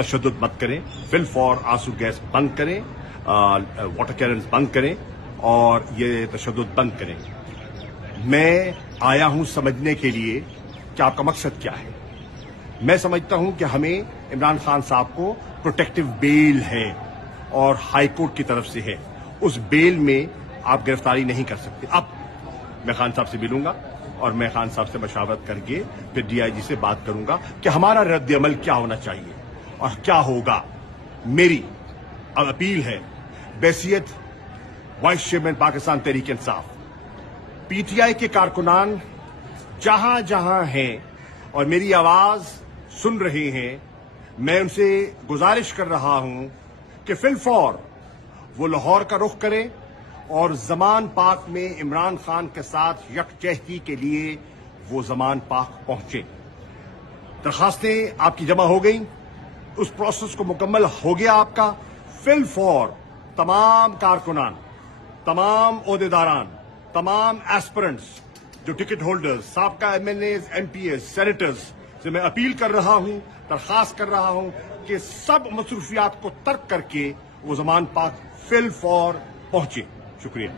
तशद्दुद मत करें, fill for आंसू गैस बंद करें, वाटर कैनन्स बंद करें और ये तशद्दुद बंद करें। मैं आया हूं समझने के लिए कि आपका मकसद क्या है। मैं समझता हूं कि हमें इमरान खान साहब को प्रोटेक्टिव बेल है और हाई कोर्ट की तरफ से है, उस बेल में आप गिरफ्तारी नहीं कर सकते। अब मैं खान साहब से मिलूंगा और मैं खान साहब से मशावरत करके फिर डीआईजी से बात करूंगा कि हमारा रद्द अमल क्या होना चाहिए और क्या होगा। मेरी अपील है बैसियत vice chairman Pakistan Tehreek Insaf, PTI के कारकुनान जहां जहां हैं और मेरी आवाज सुन रहे हैं, मैं उनसे गुजारिश कर रहा हूं कि फिल फौर वो लाहौर का रुख करें और जमान पाक में इमरान खान के साथ यकजहती के लिए वो जमान पाक पहुंचे। दरखास्तें आपकी जमा हो गई, उस प्रोसेस को मुकम्मल हो गया आपका। फिल फौर तमाम कारकुनान, तमाम ओहदेदारान, तमाम एस्पिरेंट्स, जो टिकट होल्डर्स, साबका एमएलएज, एमपीएस, सेनेटर्स से मैं अपील कर रहा हूं, दरखास्त कर रहा हूं कि सब मसरूफियात को तर्क करके वो जमान पाक फिल फौर पहुंचे। शुक्रिया।